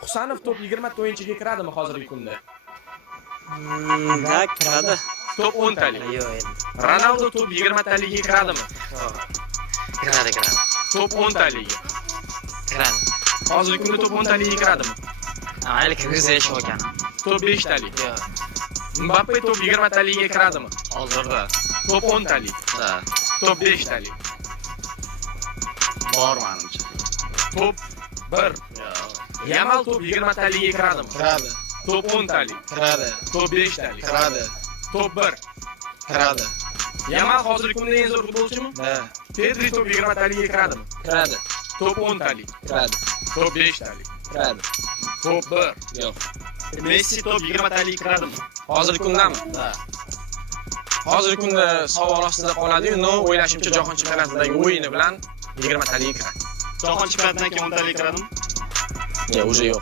Husanov top 20 ta o'yinchiga kiradimi hozirgi kunda? Ha, kiradi. Top 10 talik. Yo'q endi. Ronaldo top 20 taligiga kiradimi? Kiradi. Top 10 taligiga. Kiradi. Hozirgi kunda top 10 taligiga kiradimi? Mayli, kirgizsa ish ekan. Top 5 talik. Yo'q. Mbappe top 20 taligiga kiradimi? Hozirda. Top 10 talik. Ha. Top 5 talik. Bor menimcha. Top 1. Yo'q. Yamal top 20 taligiga kiradimi? Kiradi. Top 10 talik. Kiradi. Top 5 talik. Kiradi. Top 1. Kiradi. Yamal hozirgi kunda eng zo'r futbolchimi? Ha. Pedri top 20 taligiga kiradimi? Kiradi. Top 10 talik. Kiradi. Top 5 talik. Kiradi. Top 1. Yo'q. Messi top 20 taligiga kiradimi? Hozirgi kundami? Ha. Hozirgi kunda savol ostida qoladi-yu, no o'ylashimcha jahon chempionatidagi o'yini bilan 20 taligiga kiradi. Jahon chempionatidan keyin 10 talik kiradimi? Yo'q, уже yo'q.